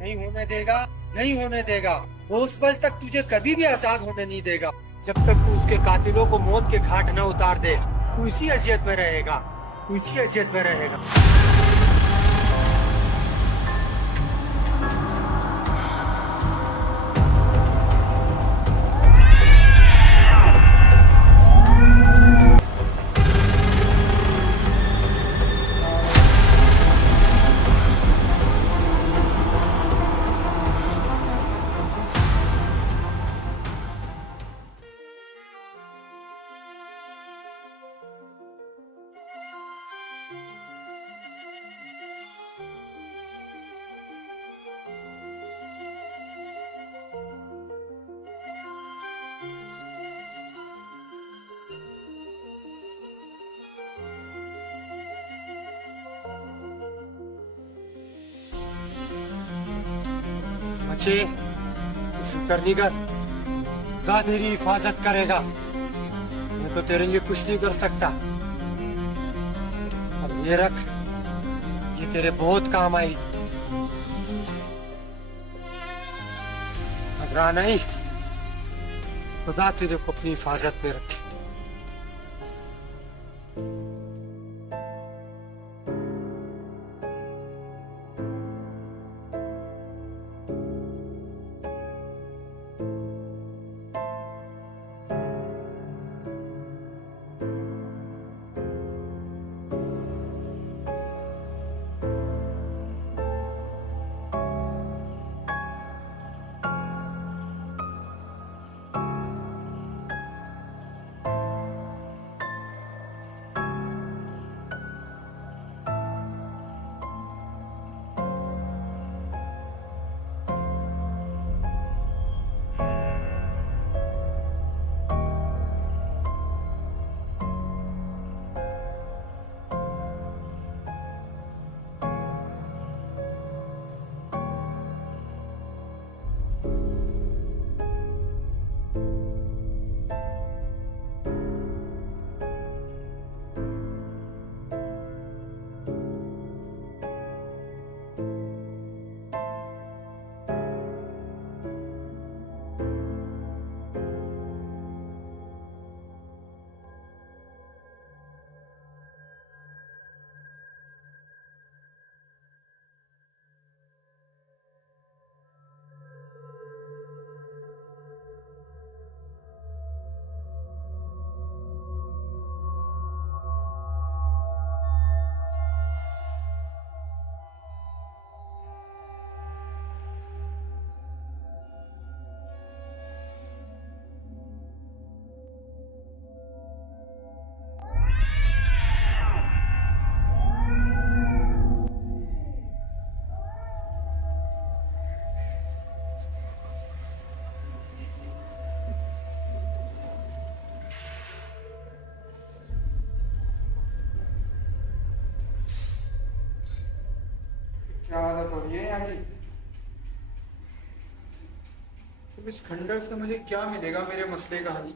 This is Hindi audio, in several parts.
नहीं होने देगा, नहीं होने देगा। वो उस पल तक तुझे कभी भी आजाद होने नहीं देगा जब तक तू उसके कातिलों को मौत के घाट न उतार दे। तू इसी अजियत में रहेगा, तू इसी अजियत में रहेगा। बच्चे, तू फिक्र नहीं कर, खुदा तेरी हिफाजत करेगा। मैं तो तेरे लिए कुछ नहीं कर सकता। अब ये रख, ये तेरे बहुत काम आई। घबरा नहीं, खुदा तेरे को अपनी हिफाजत में रखे। क्या हालत हो रही है यहाँ की? तो इस खंडर से मुझे क्या मिलेगा मेरे मसले का हल?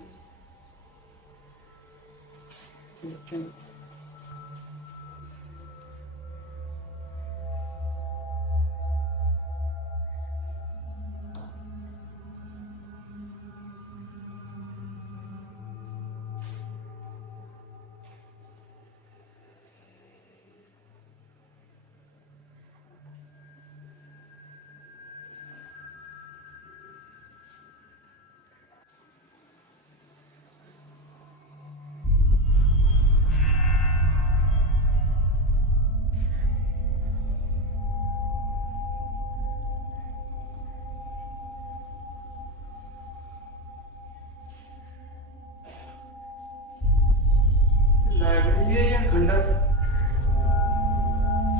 लाइब्रेरी है या खंडर?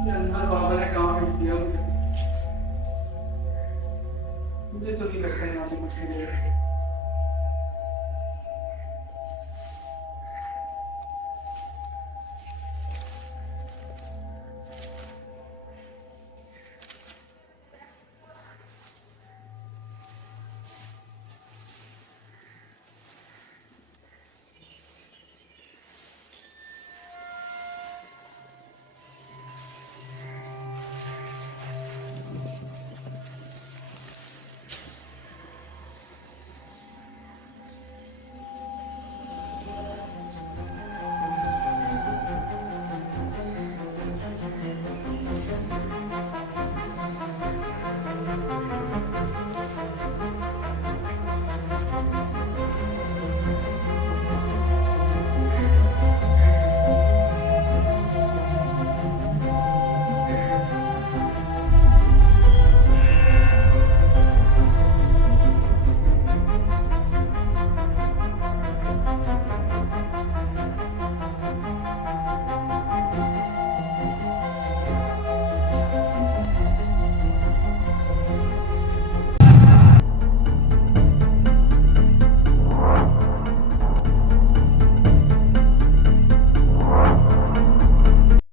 के अंदर बाबा ने काम लिख दिया मुझे तो नहीं लगता यहाँ से कुछ मिलेगा।